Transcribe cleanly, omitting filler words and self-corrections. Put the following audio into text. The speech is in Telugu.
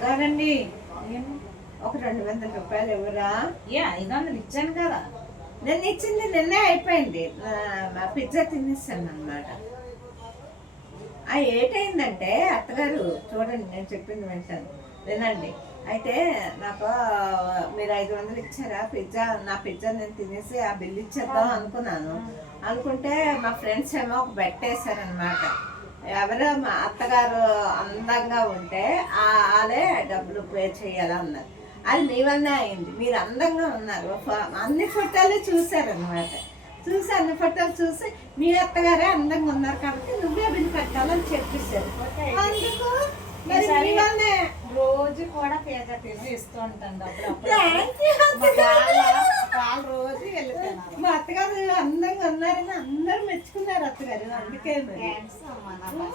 అత్తగారండి ఒక 200 రూపాయలు ఇవ్వరా? 500 ఇచ్చాను కదా. నేను ఇచ్చింది నిన్నే అయిపోయింది. పిజ్జా తినేస్తాను అనమాట. ఏటైందంటే అత్తగారు చూడండి, నేను చెప్పింది వినండి. అయితే నాకు మీరు 500 ఇచ్చారా? నా పిజ్జా నేను తినేసి ఆ బిల్లు ఇచ్చేద్దాం అనుకున్నాను. అనుకుంటే మా ఫ్రెండ్స్ ఏమో ఒక బెట్ వేసారనమాట. ఎవరో మా అత్తగారు అందంగా ఉంటే వాళ్ళే డబ్బులు పే చేయాలన్నారు. అది మీ వల్లనే అయింది. మీరు అందంగా ఉన్నారు. అన్ని ఫోటోలు చూసారనమాట. అన్ని ఫోటోలు చూసి మీ అత్తగారే అందంగా ఉన్నారు కాబట్టి నువ్వే బిల్లు కట్టాలని చెప్పేశారు. అందుకు రోజు కూడా పిజ్జా తిని ఇస్తూ ఉంటాను రోజు వెళ్తాను. మా అత్తగారు అందంగా ఉన్నారని అందరూ మెచ్చుకున్నారు అత్తగారు. అందుకే థ్యాంక్స్ అమ్మా.